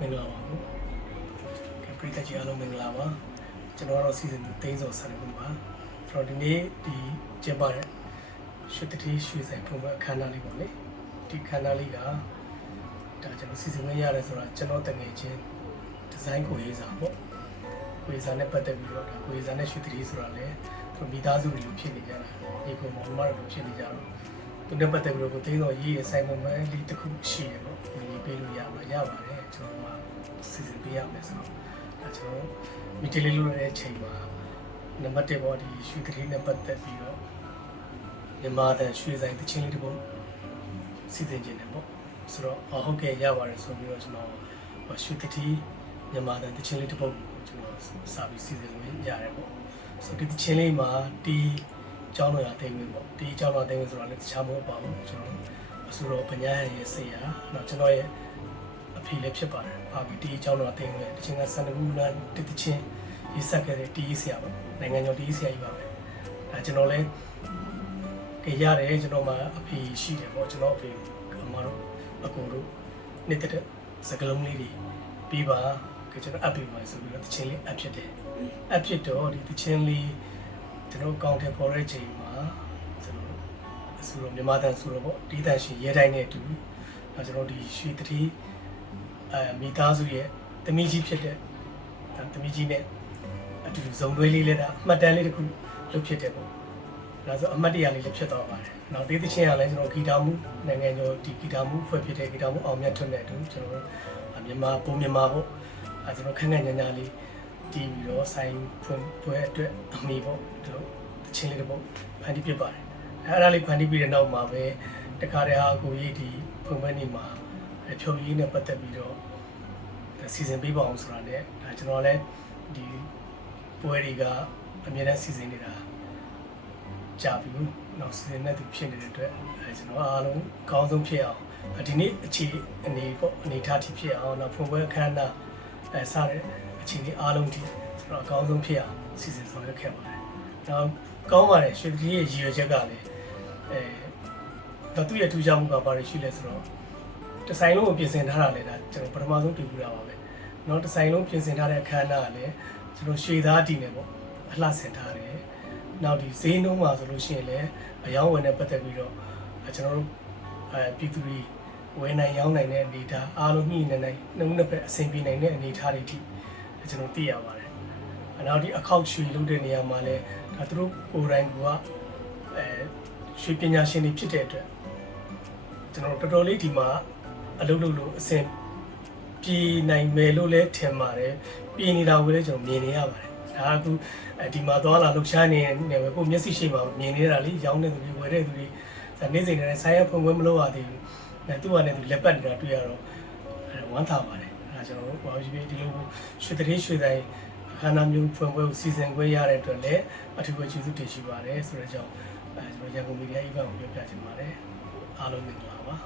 မင်္ဂလာပါဘူးကဲပရိသတ်ကြီးအားလုံးမင်္ဂလာပါကျွန်တော်ကတော့စီစဉ်သူသိန်းစောဆန်ကုန်ပါဆိုတော့ဒီနေ့ဒီကျင်းပတဲ့ရွှေတတိရွှေဆိုင်ပုံမှန်အခမ်းအနားလေးပေါ့လေဒီအခမ်းအနားလေးကဒါကျွန်တော်စီစဉ်ခွင့်ရတယ်ဆိုတာကျွန်တော်တကယ်ချင်းဒီဇိုင်းကိုရေးစားပေါ့ကိုရေးစားနဲ့ပတ်သက်ပြီးတော့ဒါကိုရေးစားနဲ့ရွှေတတိဆိုတာလည်းသူမိသားစုတွေလိုဖြစ်နေကြတာဒီကိုမောင်မတို့လိုဖြစ်နေကြတော့ သူနဲ့ပတ်သက်ပြီးတော့ကိုသိန်းစောရေးရဲ့ဆိုင်ပုံမှန်လေးတစ်ခုရှိတယ်ပေါ့ဒီပေးလို့ရမှာရပါတယ်ကျွန်တော်ကစီစဉ်ပေးရမယ်ဆိုတော့အဲကျွန်တော်မီတီလေးလို့တဲ့အချိန်မှာနံပါတ်1ပေါ်ဒီရွှေကလေးနဲ့ပတ်သက်ပြီးတော့မြန်မာတန်ရွှေဆိုင်တချင်းလေးတစ်ပုဒ်စီစဉ်ခြင်းတယ်ပေါ့ဆိုတော့အဟုတ်ကဲ့ရပါတယ်ဆိုပြီးတော့ကျွန်တော်ရွှေကတိမြန်မာတန်တချင်းလေးတစ်ပုဒ်ကိုကျွန်တော်စာပြီးစီစဉ်လို့ရတယ်ပေါ့ဆိုတော့ဒီတချင်းလေးမှာဒီ ကျောင်းတော်ရအသိဝင်ပေါ့ဒီကျောင်းတော်အသိဝင်ဆိုတော့လည်းတခြားမဟုတ်ပါဘူးကျွန်တော်အဆိုတော့ပညာရရဲ့ဆေးရတော့ကျွန်တော်ရဲ့အဖေလည်းဖြစ်ပါတယ်။ဘာပြီးတီးအကြောင်းတော့အသိငယ်တချင်းကစန္ဒကူနာတတချင်းရေးဆက်ခဲ့တဲ့တီးဆရာပေါ့။နိုင်ငံကျော်တီးဆရာကြီးပါပဲ။အဲကျွန်တော်လည်းကြရတယ်ကျွန်တော်မှအဖေရှိတယ်ပေါ့ကျွန်တော်အဖေအမတို့အကူတို့နေတဲ့တဲ့စကလုံးလေးတွေပြီးပါကကျွန်တော်အပ်ပြီးပါဆိုပြီးတော့တချင်းလေးအပ်ဖြစ်တယ်။အပ်ဖြစ်တော့ဒီတချင်းလေး ကျွန်တော်ကောင်းတဲ့ပေါ်တဲ့ချိန်မှာကျွန်တော်အဆူတော့မြန်မာတန်ဆူတော့ပေါ့တီးတန်ရှင်ရဲတိုင်းနဲ့အတူအဲကျွန်တော်ဒီရွှေတတိအဲမိသားစုရဲ့တမီးကြီးဖြစ်တဲ့ဒါတမီးကြီးနဲ့အတူတူဇုံတွဲလေးလည်းဒါအမှတ်တမ်းလေးတစ်ခုလုပ်ဖြစ်တယ်ပေါ့ဒါဆိုအမှတ်တရလေးလည်းဖြစ်သွားပါတယ်နောက်ဒေသချင်းကလည်းကျွန်တော်ဂီတာမှုနိုင်ငံကျော်ဒီဂီတာမှုဖွဲ့ဖြစ်တဲ့ဂီတာမှုအောင်မြတ်ထွန်းတဲ့အတူကျွန်တော်မြန်မာပုံမြန်မာပေါ့အဲကျွန်တော်ခက်ခက်ညာညာလေး တီးပြီးတော့ဆိုင်ဖွင့်ပွဲအတွက်အမိပေါ့တို့တချင်းလေးတစ်ပုတ်ဖန်တီးပြပါတယ်အဲအဲ့ဒါလေးဖန်တီးပြီးတဲ့နောက်မှာပဲတခါတည်းဟာကိုကြီးဒီဖွင့်ပွဲနေ့မှာအဖြုံကြီးနဲ့ပတ်သက်ပြီးတော့စီစဉ်ပေးပါအောင်ဆိုတာနဲ့ဒါကျွန်တော်လည်းဒီပွဲတွေကအမြဲတမ်းစီစဉ်နေတာကြာပြီနောက်စီစဉ်နေသူဖြစ်နေတဲ့အတွက်အဲကျွန်တော်အားလုံးအကောင်းဆုံးဖြစ်အောင်ဒီနေ့အခြေအနေပေါ့အနေထားထိဖြစ်အောင်နောက်ဖွင့်ပွဲအခမ်းအနားအဲစတဲ့ အခြေအနေအားလုံးထိကျွန်တော်အကောင်းဆုံးဖြစ်အောင်စီစဉ်ဆောင်ရွက်ခဲ့ပါတယ်။ဒါကောင်းပါတယ်ရွှေပြည်ရဲ့ရည်ရွယ်ချက်ကလည်းအဲတော့သူ့ရဲ့ထူးခြားမှုကဘာတွေရှိလဲဆိုတော့ဒီဇိုင်းလုံးကိုပြင်ဆင်ထားတာလည်းဒါကျွန်တော်ပထမဆုံးတွေ့ဘူးတာပါပဲ။နော်ဒီဇိုင်းလုံးပြင်ဆင်ထားတဲ့အခမ်းအနားကလည်းကျွန်တော်ရွှေသားတီနဲ့ပေါ့အလှဆင်ထားတယ်။နောက်ဒီဈေးနှုန်းမှာဆိုလို့ရှိရင်လည်းအယောင်းဝင်နဲ့ပတ်သက်ပြီးတော့ကျွန်တော်တို့အဲပြည်သူတွေဝယ်နိုင်ရောင်းနိုင်တဲ့အနေအထားအားလုံးညှိနှိုင်းနိုင်နှုန်းနှစ်ဖက်အဆင်ပြေနိုင်တဲ့အနေအထားတွေထိ ကျွန်တော်သိရပါတယ်အနောက်ဒီအခောက်ရွှေလုပ်တဲ့နေရာမှာလည်းဒါသူတို့ကိုယ်တိုင်ကအဲရွှေပညာရှင်တွေဖြစ်တဲ့အတွက်ကျွန်တော်တော်တော်လေးဒီမှာအလုပ်လုပ်လို့အဆင်ပြေနိုင်မယ်လို့လည်းထင်ပါတယ်ပြေနေတာကိုလည်းကျွန်တော်မြင်နေရပါတယ်ဒါကအခုဒီမှာသွားလာလှုပ်ရှားနေနေပဲကိုမျက်စိရှိမှမြင်နေတာလေရောင်းနေသူတွေဝယ်တဲ့သူတွေဒါနေ့စဉ်နဲ့ဆိုင်ရဖွင့်ခွင့်မလုပ်ရသေးဘူးအဲသူ့ဟာနဲ့သူလက်ပတ်နေတာတွေ့ရတော့အဲဝမ်းသာပါတယ် အဲကျွန်တော်ဘာလို့ဒီလိုရွှေတရေရွှေတိုင်းအခမ်းအနားမျိုးဖွင့်ပွဲကိုစီစဉ်ခွင့်ရတဲ့အတွက်လည်းအထူးပဲကျေးဇူးတင်ရှိပါတယ်ဆိုတော့ကြောင့်အဲကျွန်တော်ရန်ကုန်မီဒီယာ event ကိုပြောပြချင်ပါတယ်အားလုံးမင်္ဂလာပါ